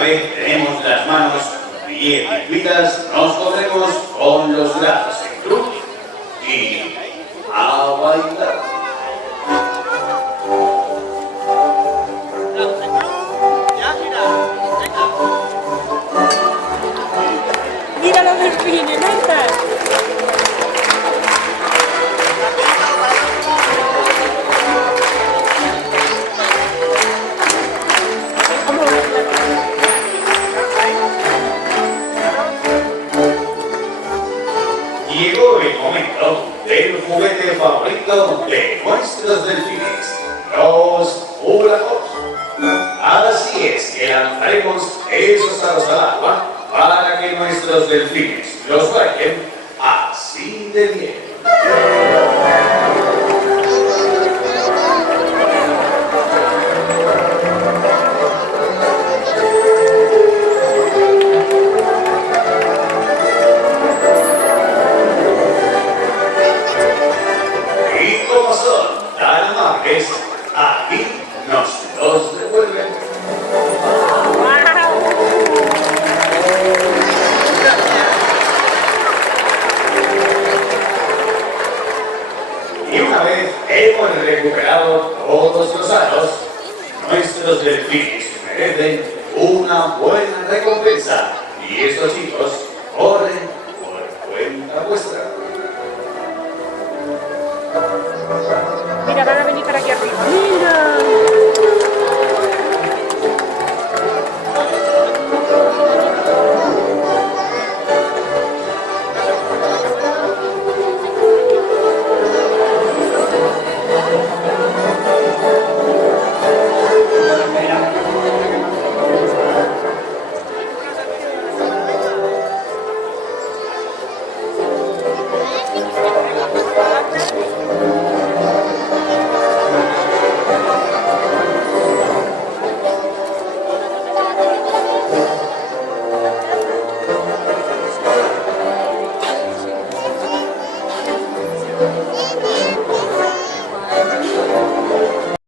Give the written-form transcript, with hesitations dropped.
vez tenemos las manos bien limpias, nos pondremos con los brazos en cruz y a bailar. Mira los delfines, Marta. Llegó el momento del juguete favorito de nuestros delfines, los huracos. Así es que lanzaremos esos aros al agua para que nuestros delfines los bailen así de bien. Y como son tan amables, aquí nos los devuelven. Y una vez hemos recuperado todos los aros, nuestros delfines merecen una buena recompensa. Y estos chicos corren